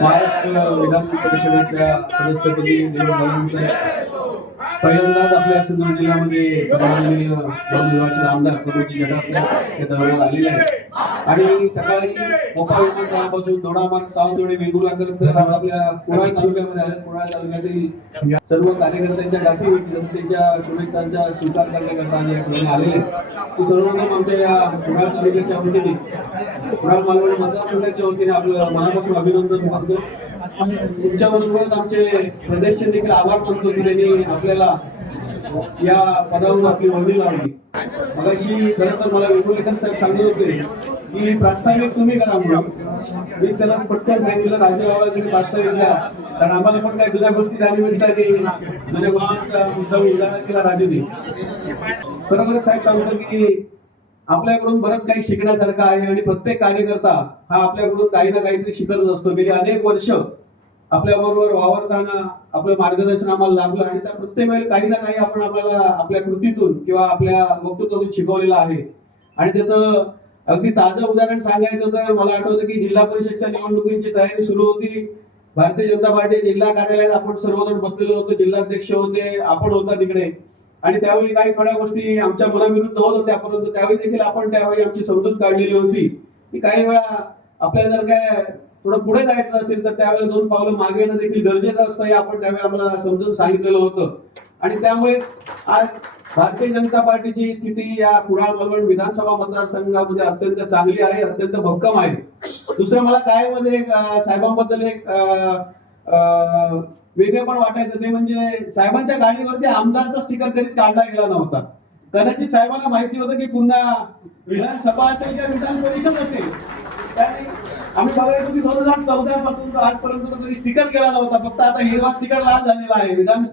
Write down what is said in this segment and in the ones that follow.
महाराष्ट्र विधान परिषदेच्या सदस्यपदी निवड झाल्यानंतर पहिल्यांदाच आपल्या सिंधुदुर्ग जिल्ह्यामध्ये सन्माननीय नवनिर्वाचित आमदार प्रभूजी जठार ते दौऱ्यावर आलेले आहेत आणि सकाळी मोपा विमानतळापासून दोडामार्ग सावंतवाडी वेंगुर्ला करत आपल्या कुडाळ तालुक्यामध्ये आले. कुडाळ तालुक्यातील सर्व कार्यकर्त्यांच्या गाठी जनतेच्या शुभेच्छांचा स्वीकार करण्याकरता या ठिकाणी आलेले ते सर्वप्रथम आमच्या या कुडाळ तालुक्याच्या वतीने कुडाळ मालवणी मतदारसंघाच्या वतीने आपलं मनापासून अभिनंदन करतो. तुमच्या बरोबर आमचे प्रदेशचे देखील आभार मानतो की त्यांनी आपल्याला या पदावर आपली वर्दी लावली. मगाशी खरं तर मला विपुलेखन साहेब सांगत होते की प्रास्ताविक तुम्ही करा म्हणून. मी त्याला पटकन सांगितलं राजूबाबा तुम्ही प्रास्ताविक द्या, कारण आम्हाला पण काही जुन्या गोष्टी जाणीवतात जुन्या गोष्टींचा मुद्दा उदाहरण केला राजूने. खरोखर साहेब सांगतो की आपल्याकडून बरंच काही शिकण्यासारखं आहे आणि प्रत्येक कार्यकर्ता हा आपल्याकडून काही ना काहीतरी शिकतच असतो. गेली अनेक वर्ष आपल्या बरोबर वावरताना आपलं मार्गदर्शन आम्हाला लाभलं आणि त्या प्रत्येक वेळेला काही ना काही आपण आपल्याला आपल्या कृतीतून किंवा आपल्या वक्तृत्वातून शिकवलेलं आहे. आणि त्याचं अगदी ताजं उदाहरण सांगायचं तर मला आठवतं की जिल्हा परिषदच्या निवडणुकीची तयारी सुरू होती. भारतीय जनता पार्टी जिल्हा कार्यालयात आपण सर्वजण बसलेलो होतो, जिल्हाध्यक्ष होते, आपण होता तिकडे. आणि त्यावेळी काही थोड्या गोष्टी आमच्या मनाविरुद्ध होत होत्या, परंतु त्यावेळी देखील आपण त्यावेळी आमची समजूत काढलेली होती की काही वेळा आपल्याला जर काय थोडं पुढे जायचं असेल तर त्यावेळेला 2 पावलं मागे येणं देखील गरजेचं असतं हे आपण त्यावेळी आम्हाला समजून सांगितलेलं होतं. आणि त्यामुळे आज भारतीय जनता पार्टीची स्थिती या कुडाळ मालवण विधानसभा मतदारसंघामध्ये अत्यंत चांगली आहे, अत्यंत भक्कम आहे. दुसरं मला काय मध्ये साहेबांबद्दल एक वेगळे पण वाटायचं ते म्हणजे साहेबांच्या गाडीवरती आमदारचा स्टिकर कधीच काढला गेला नव्हता. कदाचित साहेबांना माहिती होतं की पुन्हा विधानसभा असेल किंवा विधान परिषद असेल, आम्ही बघायचो की 2014 पासून आजपर्यंत कधी स्टिकर केला नव्हता. फक्त आता हिरवा स्टिकर लाल झालेला आहे, विधान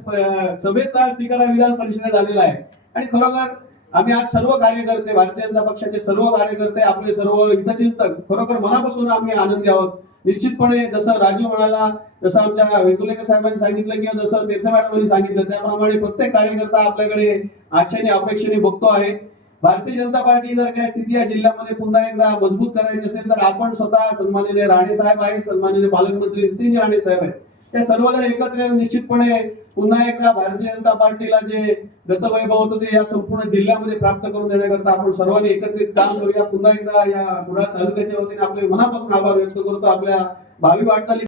सभेचा स्टिकर विधान परिषदेत झालेला आहे. आणि खरोखर आम्ही आज सर्व कार्यकर्ते, भारतीय जनता पक्षाचे सर्व कार्यकर्ते, आपले सर्व हितचिंतक खरोखर मनापासून आम्ही आनंदी आहोत. निश्चितपणे जसं राजू म्हणाला, जसं आमच्या वेकुलेकर साहेबांनी सांगितलं किंवा जसं तेरसे मॅडमांनी सांगितलं त्याप्रमाणे प्रत्येक कार्यकर्ता आपल्याकडे आशेने अपेक्षेने बघतो आहे. भारतीय जनता पार्टी जर काय स्थिती या जिल्ह्यामध्ये पुन्हा एकदा मजबूत करायची असेल तर आपण स्वतः सन्माननीय राणे साहेब आहेत, सन्माननीय पालकमंत्री नितीन राणे साहेब आहेत, त्या सर्वजण एकत्र येऊन निश्चितपणे पुन्हा एकदा भारतीय जनता पार्टीला जे गतवैभव होतं ते या संपूर्ण जिल्ह्यामध्ये प्राप्त करून देण्याकरता आपण सर्वांनी एकत्रित काम करूया. पुन्हा एकदा या कुडाळ तालुक्याच्या वतीने आपले मनापासून आभार व्यक्त करतो. आपल्या भावी वाटचाली